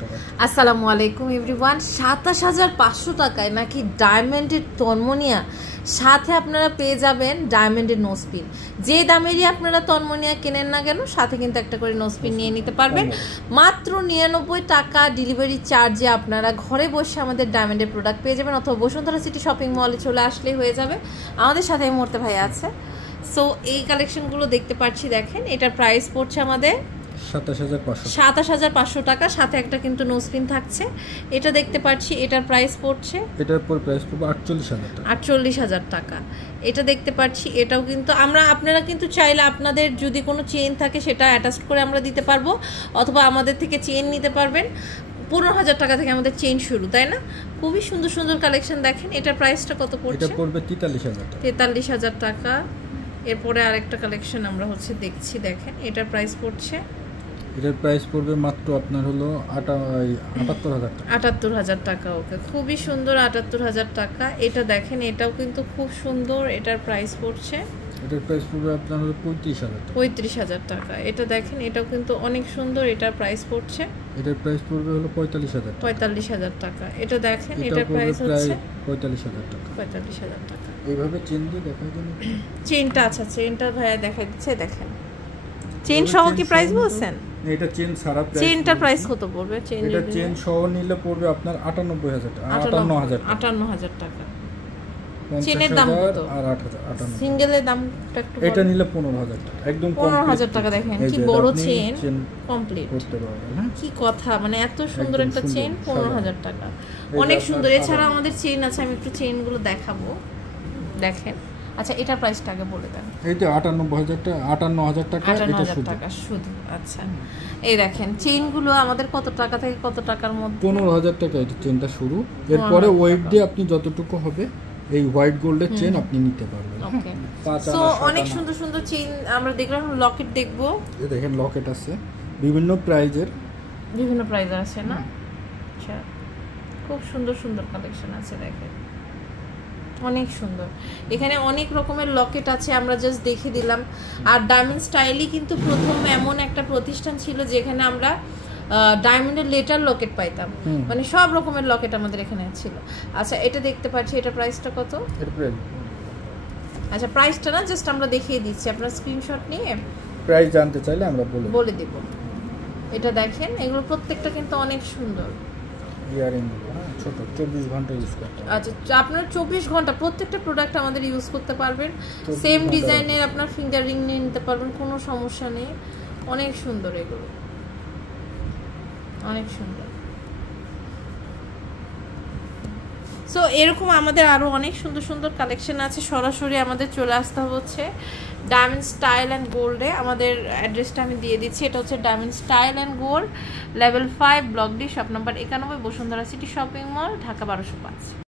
টাকা। আসসালামু আলাইকুম এভরিওয়ান। ২৭,৫০০ টাকায় নাকি ডায়মন্ডের তন্মনিয়া, সাথে আপনারা পেয়ে যাবেন ডায়মন্ডের নোসপিন। যে দামেরই আপনারা তন্মনিয়া কেনেন না কেন, সাথে কিন্তু একটা করে নোসপিন নিয়ে নিতে পারবেন মাত্র ৯৯ টাকা ডেলিভারি চার্জে। আপনারা ঘরে বসে আমাদের ডায়মন্ডের প্রোডাক্ট পেয়ে যাবেন, অথবা বসুন্ধরা সিটি শপিং মলে চলে আসলেই হয়ে যাবে। আমাদের সাথে এই মুহূর্তে ভাই আছে। সো এই কালেকশনগুলো দেখতে পাচ্ছি, দেখেন এটার প্রাইস পড়ছে আমাদের ২৭,৫০০ টাকা, সাথে একটা কিন্তু নোসপিন থাকছে। এটা দেখতে পাচ্ছি, এটার প্রাইস পড়ছে, এটার পর প্রাইস পড়বে ৪৮,০০০ টাকা। এটা দেখতে পাচ্ছি, এটাও কিন্তু আপনারা কিন্তু চাইলে আপনাদের যদি কোনো চেইন থাকে সেটা অ্যাটাচ করে আমরা দিতে পারবো, অথবা আমাদের থেকে চেইন নিতে পারবেন। ১৫,০০০ টাকা থেকে আমাদের চেইন শুরু, তাই না? খুবই সুন্দর সুন্দর কালেকশন। দেখেন এটার প্রাইসটা কত পড়ছে? এটা পড়বে ৪৩,০০০ টাকা। এরপরে আরেকটা কালেকশন আমরা দেখছি, দেখেন এটার প্রাইস পড়ছে, এটার প্রাইস পড়বে মাত্র আপনার হলো ৭৮,০০০ টাকা। ওকে, খুবই সুন্দর, ৭৮,০০০ টাকা। এটা দেখেন, এটাও কিন্তু খুব সুন্দর। এটার প্রাইস পড়ছে, এটার প্রাইস পড়বে আপনার হলো ৩৫,০০০ টাকা। এটা দেখেন, এটাও কিন্তু অনেক সুন্দর। এটার প্রাইস পড়ছে, এটার প্রাইস পড়বে হলো ৪৫,০০০ টাকা। এটা দেখেন, এটার প্রাইস হচ্ছে ৪৫,০০০ টাকা। ৪৫,০০০ টাকা। এইভাবে চেন দিয়ে দেখাই দেন। চেনটা, আচ্ছা চেনটা ভাইয়া দেখা দিচ্ছে, দেখেন চেন সহ কি প্রাইস বলছেন? এটা চেন ছাড়া প্রাইস। চেনটার প্রাইস কত পড়বে? এটা চেন সহ নিলে পড়বে আপনার ৫৮,০০০ টাকা। চেনের দাম কত? আর ৮,০০০। সিঙ্গেলের দামটা একটু এটা নিলে ১৫,০০০ টাকা, একদম ১৫,০০০ টাকা। দেখেন কি বড় চেন, কমপ্লিট করতে পারবেন। কি কথা, মানে এত সুন্দর একটা চেন ১৫,০০০ টাকা, অনেক সুন্দর। এছাড়া আমাদের চেন আছে, আমি একটু চেনগুলো দেখাবো, দেখেন। আচ্ছা, এটার প্রাইসটা আগে বলে দেন। এইটা ৫৮,০০০ টাকা, এটা শুধু। আচ্ছা, এই দেখেন চেইনগুলো আমাদের কত টাকা থেকে কত টাকার মধ্যে? ১৫,০০০ টাকা এটা চেনটা শুরু। এরপরে ওয়েট দিয়ে আপনি যতটুকু হবে এই হোয়াইট গোল্ডের চেন আপনি নিতে পারবেন। ওকে, সো অনেক সুন্দর সুন্দর চেইন আমরা দেখলাম। লকেট দেখবো, এই দেখেন লকেট আছে বিভিন্ন প্রাইজের আছে না? আচ্ছা, খুব সুন্দর সুন্দর কালেকশন আছে, দেখেন অনেক সুন্দর। এখানে অনেক রকমের লকেট আছে, আমরা জাস্ট দেখে দিলাম। আর ডায়মন্ড স্টাইলই কিন্তু প্রথম এমন একটা প্রতিষ্ঠান ছিল যেখানে আমরা ডায়মন্ডের লেটার লকেট পাইতাম, মানে সব রকমের লকেট আমাদের এখানে ছিল। আচ্ছা, এটা দেখতে পাচ্ছি, এটা প্রাইসটা কত? আচ্ছা, প্রাইসটা না জাস্ট আমরা দেখিয়ে দিচ্ছি, আপনার স্ক্রিনশট নিয়ে প্রাইস জানতে চাইলে আমরা বলে দেব। এটা দেখেন, এগুলো প্রত্যেকটা কিন্তু অনেক সুন্দর। ইয়ারিং ছোট ২৪ ঘন্টা ইউজ করতে। আচ্ছা, আপনার ২৪ ঘন্টা প্রত্যেকটা প্রোডাক্ট আমাদের ইউজ করতে পারবেন। সেম ডিজাইনের আপনার ফিঙ্গার রিং নিয়ে নিতে পারবেন, কোনো সমস্যা নেই। অনেক সুন্দর, এগুলো অনেক সুন্দর। সো এরকম আমাদের আরও অনেক সুন্দর সুন্দর কালেকশন আছে। সরাসরি আমাদের চলে আসতে হচ্ছে ডায়মন্ড স্টাইল অ্যান্ড গোল্ডে। আমাদের অ্যাড্রেসটা আমি দিয়ে দিচ্ছি, এটা হচ্ছে diamond style and gold, level 5, block D, shop number ৯১, Bashundhara city shopping mall, Dhaka ১২০৫।